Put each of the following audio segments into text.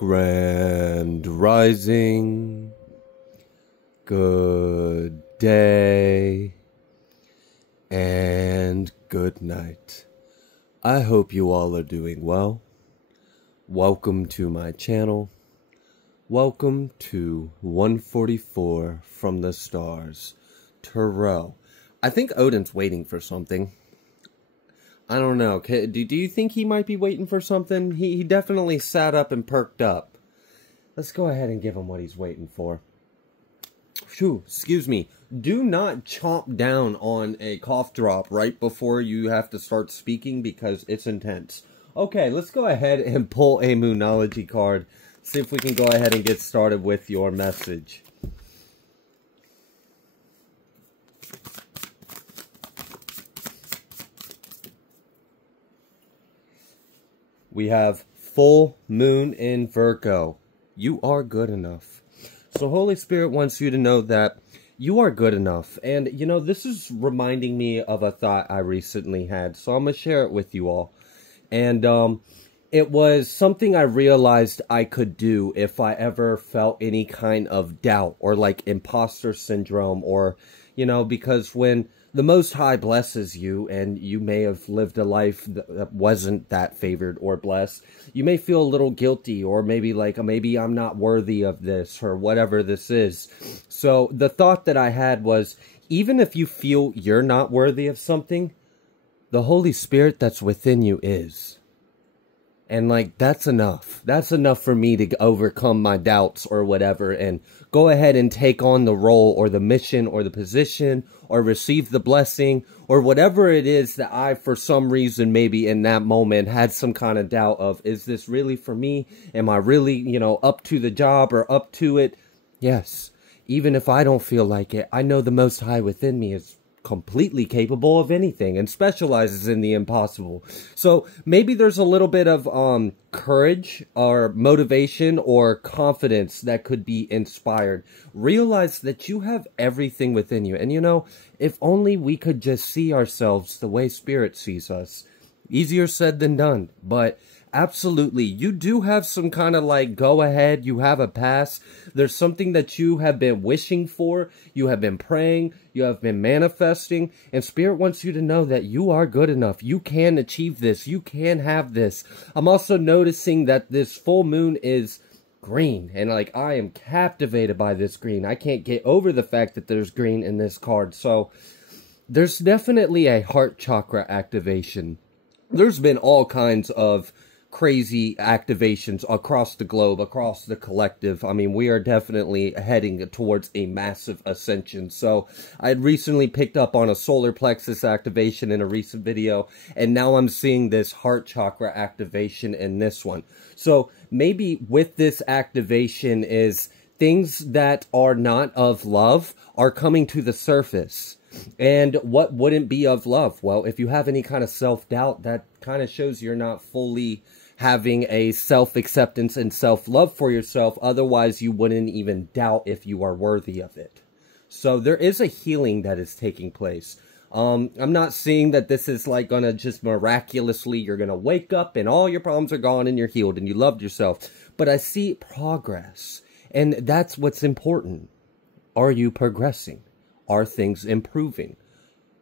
Grand Rising, good day, and good night. I hope you all are doing well. Welcome to my channel. Welcome to 144 from the stars, Terrell. I think Odin's waiting for something. I don't know. Do you think he might be waiting for something? He definitely sat up and perked up. Let's go ahead and give him what he's waiting for. Phew, excuse me. Do not chomp down on a cough drop right before you have to start speaking because it's intense. Okay, let's go ahead and pull a Moonology card. See if we can go ahead and get started with your message. We have full moon in Virgo. You are good enough. So Holy Spirit wants you to know that you are good enough. And, you know, this is reminding me of a thought I recently had. So I'm going to share it with you all. And it was something I realized I could do if I ever felt any kind of doubt or like imposter syndrome or, you know, because when the Most High blesses you, and you may have lived a life that wasn't that favored or blessed, you may feel a little guilty, or maybe like, maybe I'm not worthy of this, or whatever this is. So the thought that I had was, even if you feel you're not worthy of something, the Holy Spirit that's within you is. And, like, that's enough. That's enough for me to overcome my doubts or whatever and go ahead and take on the role or the mission or the position or receive the blessing or whatever it is that I, for some reason, maybe in that moment had some kind of doubt of, is this really for me? Am I really, you know, up to the job or up to it? Yes. Even if I don't feel like it, I know the Most High within me is completely capable of anything and specializes in the impossible. So maybe there's a little bit of courage or motivation or confidence that could be inspired. Realize that you have everything within you. And you know, if only we could just see ourselves the way Spirit sees us. Easier said than done, but absolutely, you do have some kind of like go ahead, you have a pass. There's something that you have been wishing for, you have been praying, you have been manifesting, and Spirit wants you to know that you are good enough. You can achieve this, you can have this. I'm also noticing that this full moon is green, and like I am captivated by this green. I can't get over the fact that there's green in this card. So there's definitely a heart chakra activation. There's been all kinds of crazy activations across the globe, across the collective. I mean, we are definitely heading towards a massive ascension. So I had recently picked up on a solar plexus activation in a recent video, and now I'm seeing this heart chakra activation in this one. So maybe with this activation is things that are not of love are coming to the surface. And what wouldn't be of love? Well, if you have any kind of self-doubt, that kind of shows you're not fully having a self-acceptance and self-love for yourself. Otherwise, you wouldn't even doubt if you are worthy of it. So there is a healing that is taking place. I'm not seeing that this is like gonna just miraculously, you're gonna wake up and all your problems are gone and you're healed and you loved yourself. But I see progress. And that's what's important. Are you progressing? Are things improving?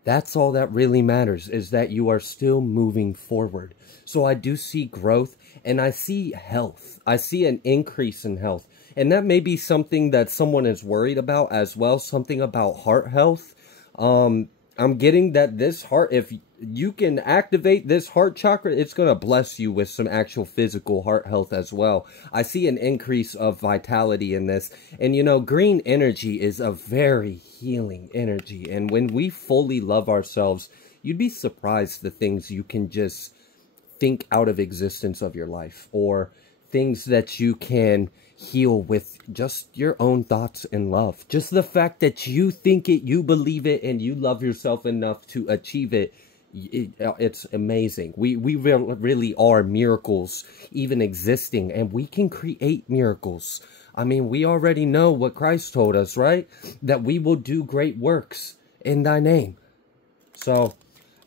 That's all that really matters, is that you are still moving forward. So I do see growth, and I see health. I see an increase in health. And that may be something that someone is worried about as well, something about heart health. I'm getting that this heart, if you can activate this heart chakra, it's going to bless you with some actual physical heart health as well. I see an increase of vitality in this. And you know, green energy is a very healing energy. And when we fully love ourselves, you'd be surprised the things you can just think out of existence of your life, or things that you can heal with just your own thoughts and love. Just the fact that you think it, you believe it, and you love yourself enough to achieve it, it's amazing. We really are miracles even existing, and we can create miracles. I mean, we already know what Christ told us, right? That we will do great works in thy name. So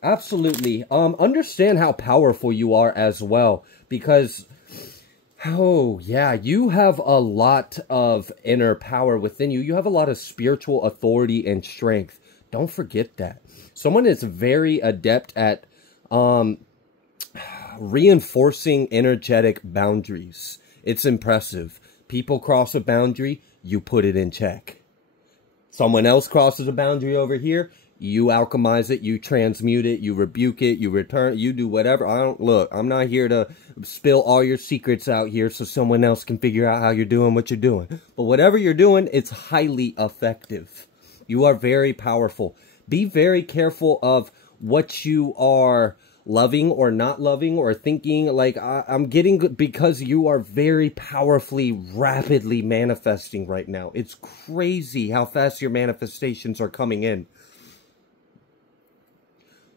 absolutely. Understand how powerful you are as well, because Oh, yeah, you have a lot of inner power within you. You have a lot of spiritual authority and strength. Don't forget that. Someone is very adept at reinforcing energetic boundaries. It's impressive. People cross a boundary, you put it in check. Someone else crosses a boundary over here, you alchemize it, you transmute it, you rebuke it, you return, you do whatever. I'm not here to spill all your secrets out here so someone else can figure out how you're doing what you're doing. But whatever you're doing, it's highly effective. You are very powerful. Be very careful of what you are loving or not loving or thinking. Like, I'm getting, because you are very powerfully, rapidly manifesting right now. It's crazy how fast your manifestations are coming in.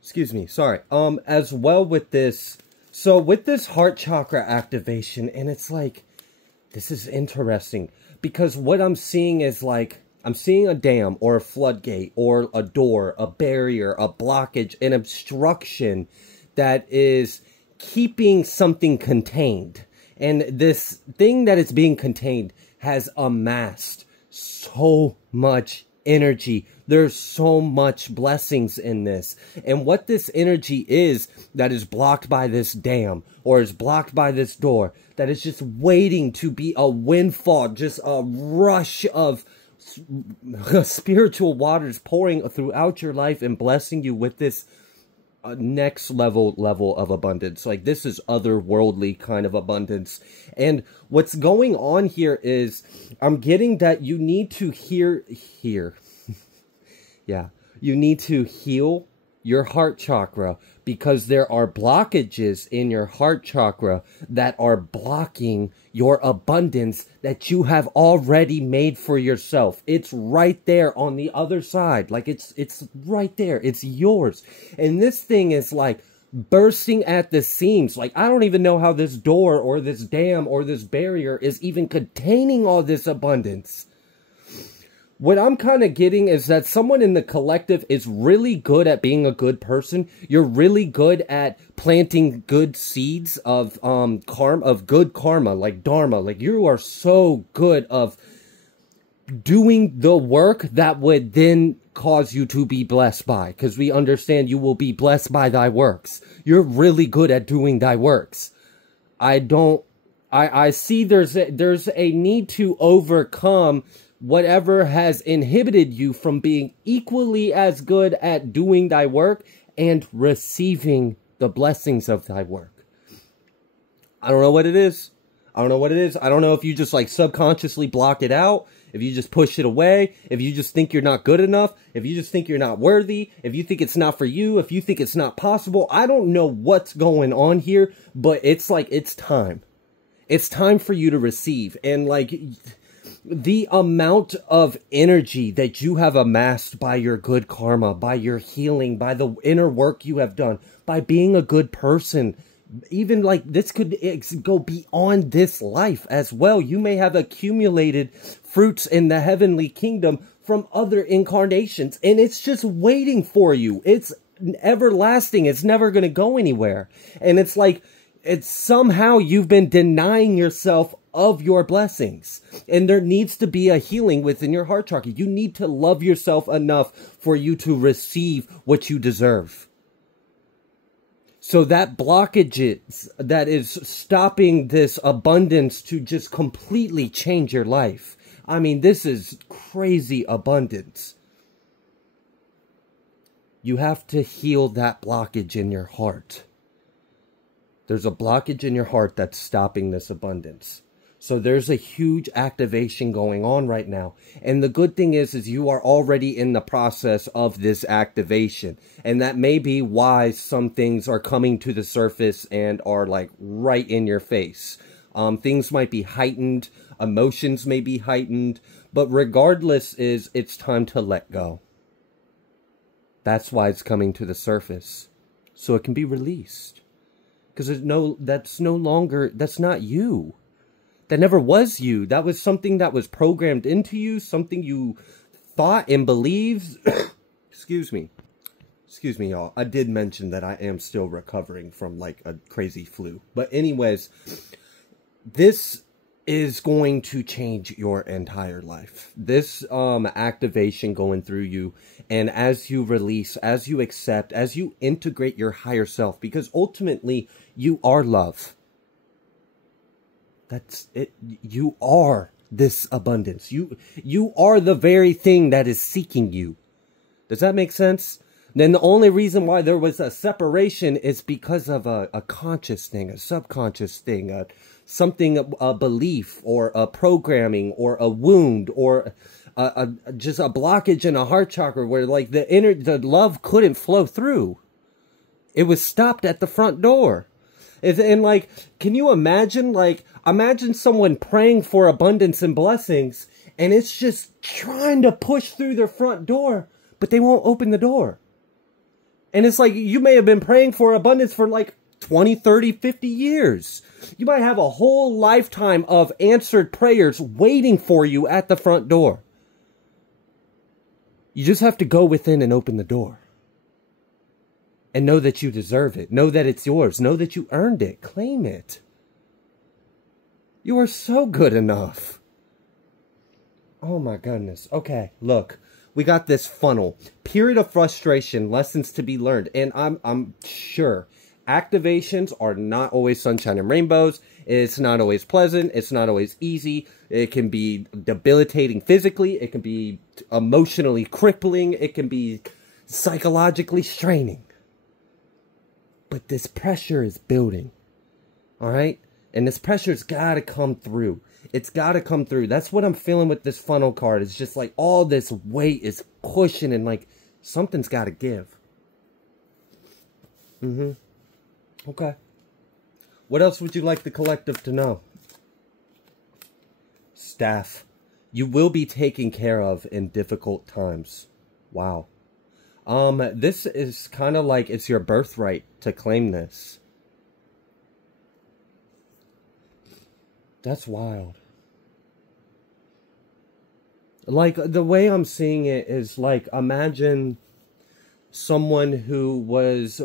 Excuse me, sorry. As well with this, so with this heart chakra activation, and it's like, this is interesting, because what I'm seeing is like, I'm seeing a dam or a floodgate or a door, a barrier, a blockage, an obstruction that is keeping something contained. And this thing that is being contained has amassed so much energy. There's so much blessings in this. And what this energy is that is blocked by this dam or is blocked by this door, that is just waiting to be a windfall, just a rush of spiritual waters pouring throughout your life and blessing you with this next level of abundance. Like, this is otherworldly kind of abundance. And what's going on here is I'm getting that you need to yeah, you need to heal your heart chakra, because there are blockages in your heart chakra that are blocking your abundance that you have already made for yourself. It's right there on the other side. Like, it's right there. It's yours. And this thing is like bursting at the seams. Like, I don't even know how this door or this dam or this barrier is even containing all this abundance. What I'm kind of getting is that someone in the collective is really good at being a good person. You're really good at planting good seeds of good karma, like dharma. Like, you are so good of doing the work that would then cause you to be blessed by, because we understand you will be blessed by thy works. You're really good at doing thy works. I see there's a need to overcome whatever has inhibited you from being equally as good at doing thy work and receiving the blessings of thy work. I don't know what it is. I don't know what it is. I don't know if you just like subconsciously block it out, if you just push it away, if you just think you're not good enough, if you just think you're not worthy, if you think it's not for you, if you think it's not possible. I don't know what's going on here, but it's like, it's time. It's time for you to receive. And like, the amount of energy that you have amassed by your good karma, by your healing, by the inner work you have done, by being a good person, even like this could go beyond this life as well. You may have accumulated fruits in the heavenly kingdom from other incarnations, and it's just waiting for you. It's everlasting. It's never going to go anywhere. And it's like, it's somehow you've been denying yourself of your blessings. And there needs to be a healing within your heart chakra. You need to love yourself enough for you to receive what you deserve. So that blockage that is stopping this abundance to just completely change your life. I mean, this is crazy abundance. You have to heal that blockage in your heart. There's a blockage in your heart that's stopping this abundance. So there's a huge activation going on right now. And the good thing is you are already in the process of this activation. And that may be why some things are coming to the surface and are like right in your face. Things might be heightened. Emotions may be heightened. But regardless, it's time to let go. That's why it's coming to the surface. So it can be released. Because that's not you. That never was you. That was something that was programmed into you, something you thought and believed. Excuse me, y'all. I did mention that I am still recovering from like a crazy flu. But anyways, this is going to change your entire life. This activation going through you, and as you release, as you accept, as you integrate your higher self, because ultimately you are love. That's it. You are this abundance. You are the very thing that is seeking you. Does that make sense? Then the only reason why there was a separation is because of a conscious thing, a subconscious thing, a belief, or a programming, or a wound, or just a blockage in a heart chakra where like the love couldn't flow through. It was stopped at the front door. And like, can you imagine, like, imagine someone praying for abundance and blessings, and it's just trying to push through their front door, but they won't open the door. And it's like, you may have been praying for abundance for like 20, 30, 50 years. You might have a whole lifetime of answered prayers waiting for you at the front door. You just have to go within and open the door. And know that you deserve it. Know that it's yours. Know that you earned it. Claim it. You are so good enough. Oh my goodness. Okay, look. We got this funnel. Period of frustration. Lessons to be learned. And I'm sure activations are not always sunshine and rainbows. It's not always pleasant. It's not always easy. It can be debilitating physically. It can be emotionally crippling. It can be psychologically straining. But this pressure is building. Alright? And this pressure's got to come through. It's got to come through. That's what I'm feeling with this funnel card. It's just like all this weight is pushing and like something's got to give. Okay. What else would you like the collective to know? Staff. You will be taken care of in difficult times. Wow. This is kind of like it's your birthright to claim this. That's wild. Like, the way I'm seeing it is like, imagine someone who was,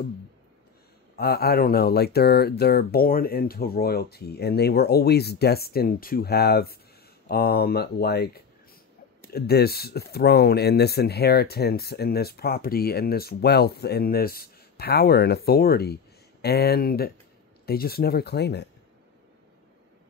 I don't know, like they're born into royalty and they were always destined to have, like, this throne and this inheritance and this property and this wealth and this power and authority, and they just never claim it.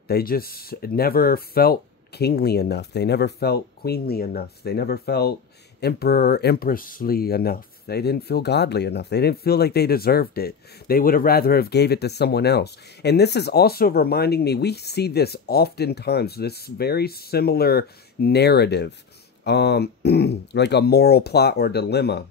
They just never felt kingly enough. They never felt queenly enough. They never felt emperor, empressly enough. They didn't feel godly enough. They didn't feel like they deserved it. They would have rather have gave it to someone else. And this is also reminding me, we see this oftentimes, this very similar narrative, like a moral plot or dilemma.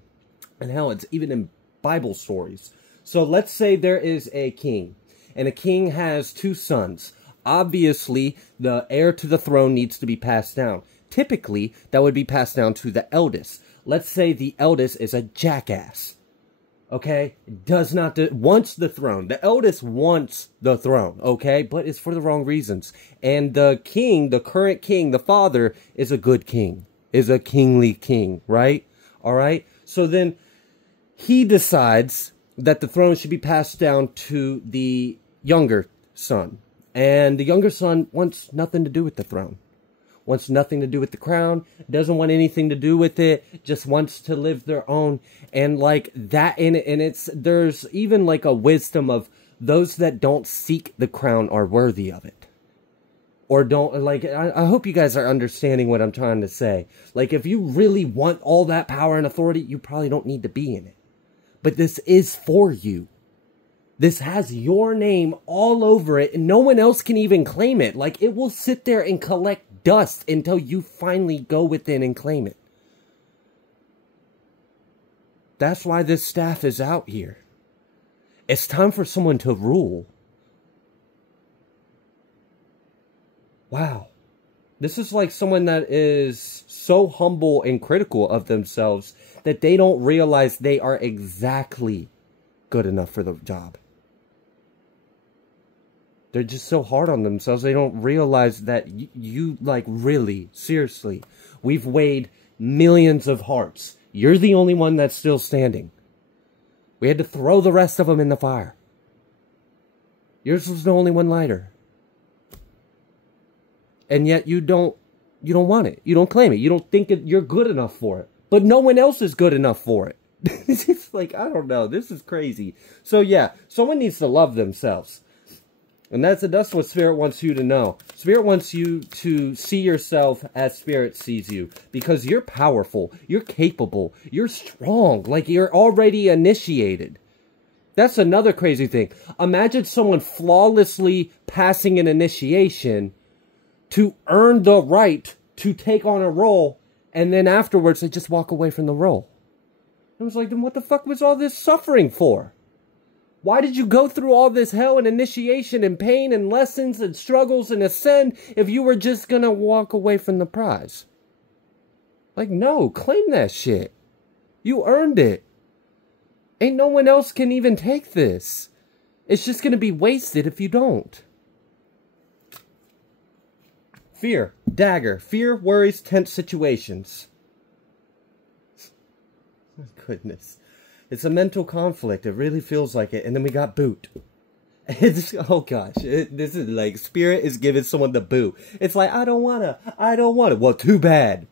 And hell, it's even in Bible stories. So let's say there is a king, and a king has two sons. Obviously, the heir to the throne needs to be passed down. Typically, that would be passed down to the eldest. Let's say the eldest is a jackass. Okay? Wants the throne. The eldest wants the throne. Okay? But it's for the wrong reasons. And the king, the current king, the father, is a good king. Is a kingly king. Right? Alright? So then, he decides that the throne should be passed down to the younger son. And the younger son wants nothing to do with the throne. Wants nothing to do with the crown. Doesn't want anything to do with it. Just wants to live their own. And like that, and there's even like a wisdom of those that don't seek the crown are worthy of it. Or don't, like, I hope you guys are understanding what I'm trying to say. Like, if you really want all that power and authority, you probably don't need to be in it. But this is for you. This has your name all over it, and no one else can even claim it. Like, it will sit there and collect dust until you finally go within and claim it. That's why this staff is out here. It's time for someone to rule. Wow. This is like someone that is so humble and critical of themselves that they don't realize they are exactly good enough for the job. They're just so hard on themselves, they don't realize that you like, really, seriously, we've weighed millions of hearts. You're the only one that's still standing. We had to throw the rest of them in the fire. Yours was the only one lighter. and yet you don't want it. You don't claim it. You don't think you're good enough for it. But no one else is good enough for it. It's like, I don't know. This is crazy. So yeah, someone needs to love themselves. And that's what Spirit wants you to know. Spirit wants you to see yourself as Spirit sees you. Because you're powerful. You're capable. You're strong. Like, you're already initiated. That's another crazy thing. Imagine someone flawlessly passing an initiation to earn the right to take on a role, and then afterwards they just walk away from the role. I was like, then what the fuck was all this suffering for? Why did you go through all this hell and initiation and pain and lessons and struggles and ascend if you were just gonna walk away from the prize? Like, no, claim that shit. You earned it. Ain't no one else can even take this. It's just gonna be wasted if you don't. Fear. Dagger. Fear, worries, tense situations. My goodness. It's a mental conflict. It really feels like it. And then we got boot. It's, oh gosh. This is like, Spirit is giving someone the boot. It's like, I don't want to. Well, too bad.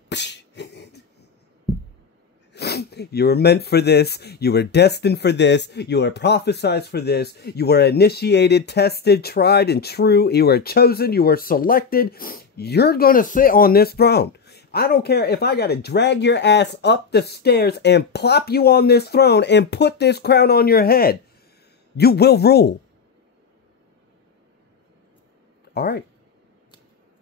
You were meant for this. You were destined for this. You were prophesied for this. You were initiated, tested, tried, and true. You were chosen. You were selected. You're going to sit on this throne. I don't care if I got to drag your ass up the stairs and plop you on this throne and put this crown on your head. You will rule. All right.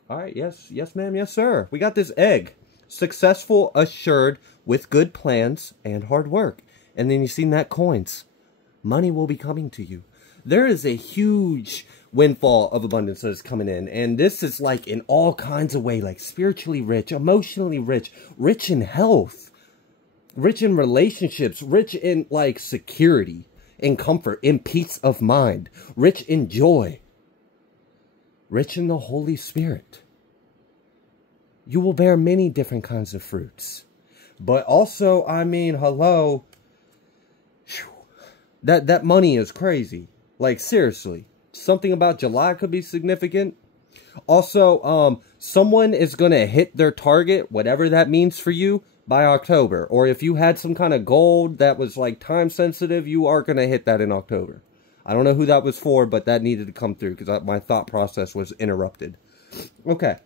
All right. Yes. Yes, ma'am. Yes, sir. We got this egg. Successful, assured, with good plans and hard work. And then you've seen that coins. Money will be coming to you. There is a huge windfall of abundance that is coming in. And this is like in all kinds of ways, like spiritually rich, emotionally rich, rich in health, rich in relationships, rich in like security, in comfort, in peace of mind, rich in joy, rich in the Holy Spirit. You will bear many different kinds of fruits. But also, I mean, hello, that money is crazy. Like, seriously. Something about July could be significant. Also, someone is going to hit their target, whatever that means for you, by October. Or if you had some kind of goal that was, like, time sensitive, you are going to hit that in October. I don't know who that was for, but that needed to come through because my thought process was interrupted. Okay.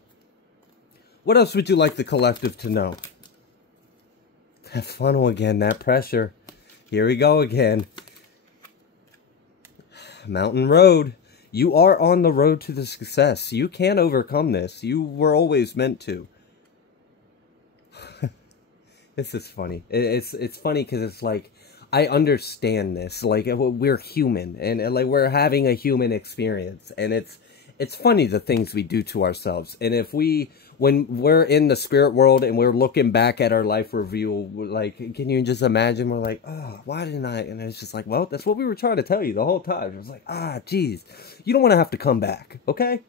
What else would you like the collective to know? That funnel again, that pressure. Here we go again. Mountain road. You are on the road to the success. You can overcome this. You were always meant to. This is funny. It's funny because it's like, I understand this. Like, we're human. And like, we're having a human experience. And it's funny the things we do to ourselves. And if when we're in the spirit world and we're looking back at our life review, like, can you just imagine? We're like, oh, why didn't I? And it's just like, well, that's what we were trying to tell you the whole time. It was like, geez, you don't want to have to come back, okay?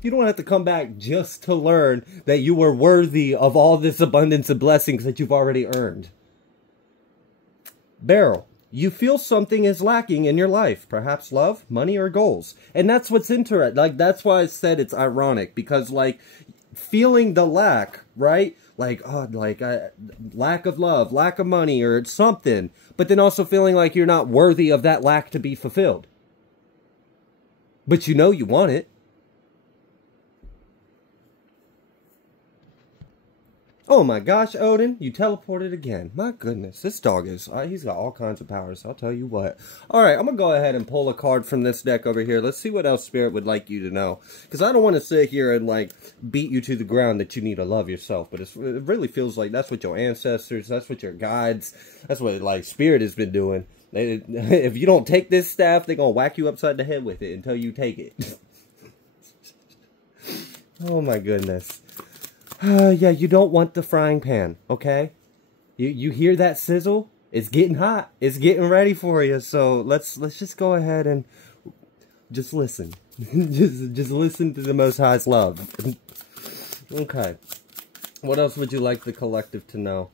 You don't want to have to come back just to learn that you were worthy of all this abundance of blessings that you've already earned. Barrel. You feel something is lacking in your life. Perhaps love, money, or goals. And that's what's interesting. Like, that's why I said it's ironic. Because, like, feeling the lack, right? Like, lack of love, lack of money, or something. But then also feeling like you're not worthy of that lack to be fulfilled. But you know you want it. Oh my gosh, Odin, you teleported again. My goodness, this dog is, he's got all kinds of powers, I'll tell you what. Alright, I'm going to go ahead and pull a card from this deck over here. Let's see what else Spirit would like you to know. Because I don't want to sit here and, like, beat you to the ground that you need to love yourself. But it really feels like that's what your ancestors, that's what your guides, that's what, like, Spirit has been doing. If you don't take this staff, they're going to whack you upside the head with it until you take it. Oh my goodness. Yeah, you don't want the frying pan, okay? You hear that sizzle? It's getting hot. It's getting ready for you. So let's just go ahead and just listen. just listen to the Most High's love. Okay. What else would you like the collective to know?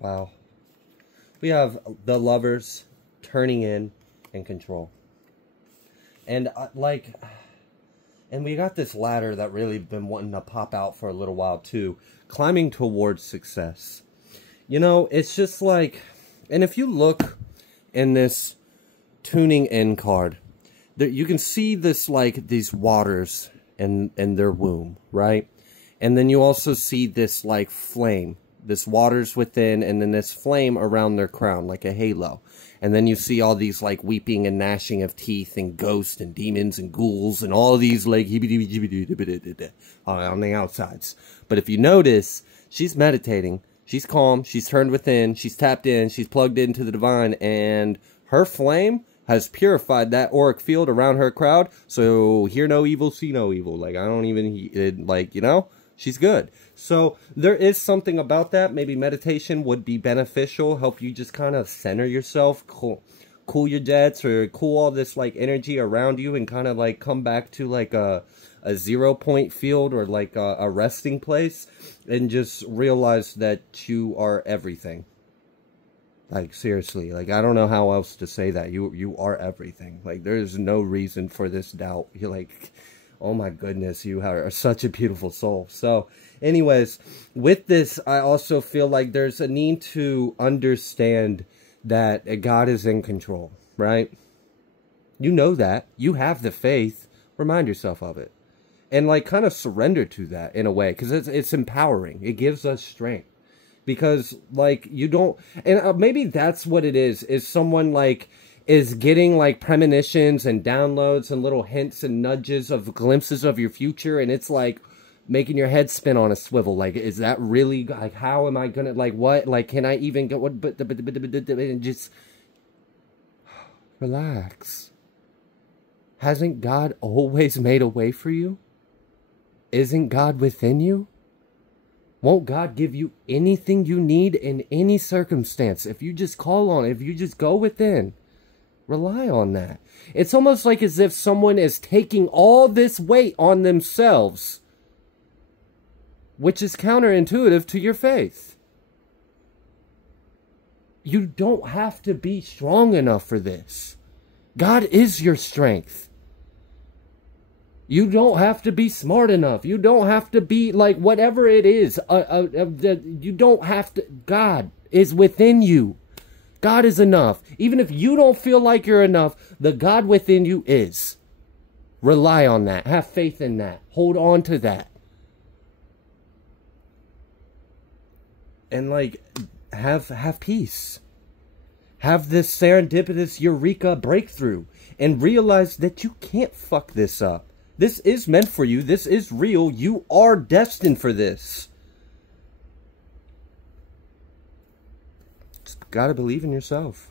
Wow. We have the Lovers, turning in, and control. And like, And we got this ladder that really been wanting to pop out for a little while too. Climbing towards success. You know, it's just like, and if you look in this tuning in card, there, you can see this, like, these waters in their womb, right? And then you also see this, like, flame. This waters within, and then this flame around their crown, like a halo. And then you see all these, like, weeping and gnashing of teeth, and ghosts, and demons, and ghouls, and all these, like, on the outsides. But if you notice, she's meditating, she's calm, she's turned within, she's tapped in, she's plugged into the divine, and her flame has purified that auric field around her crowd, so hear no evil, see no evil. Like, I don't even, like, you know? She's good. So there is something about that. Maybe meditation would be beneficial. Help you just kind of center yourself, cool your jets, or cool all this, like, energy around you, and kind of, like, come back to, like, a 0 point field, or like a resting place, and just realize that you are everything. Like, seriously, like, I don't know how else to say that. You are everything. Like, there's no reason for this doubt. You're like, oh my goodness, you are such a beautiful soul. So, anyways, with this, I also feel like there's a need to understand that God is in control, right? You know that. You have the faith. Remind yourself of it. And, like, kind of surrender to that in a way, because it's empowering. It gives us strength. Because, like, you don't, and maybe that's what it is someone, like, is getting, like, premonitions and downloads and little hints and nudges of glimpses of your future, and it's, like, making your head spin on a swivel. Like, is that really, like, how am I gonna, like, what, like, can I even get, what, but, and just, relax. Hasn't God always made a way for you? Isn't God within you? Won't God give you anything you need in any circumstance? If you just call on it, if you just go within, rely on that. It's almost like as if someone is taking all this weight on themselves, which is counterintuitive to your faith. You don't have to be strong enough for this. God is your strength. You don't have to be smart enough. You don't have to be, like, whatever it is. You don't have to. God is within you. God is enough. Even if you don't feel like you're enough, the God within you is. Rely on that. Have faith in that. Hold on to that. And, like, have peace. Have this serendipitous eureka breakthrough. And realize that you can't fuck this up. This is meant for you. This is real. You are destined for this. Just gotta believe in yourself.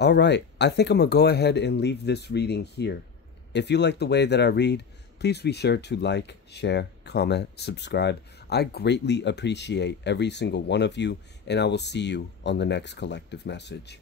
Alright, I think I'm gonna go ahead and leave this reading here. If you like the way that I read, please be sure to like, share, comment, subscribe. I greatly appreciate every single one of you, and I will see you on the next collective message.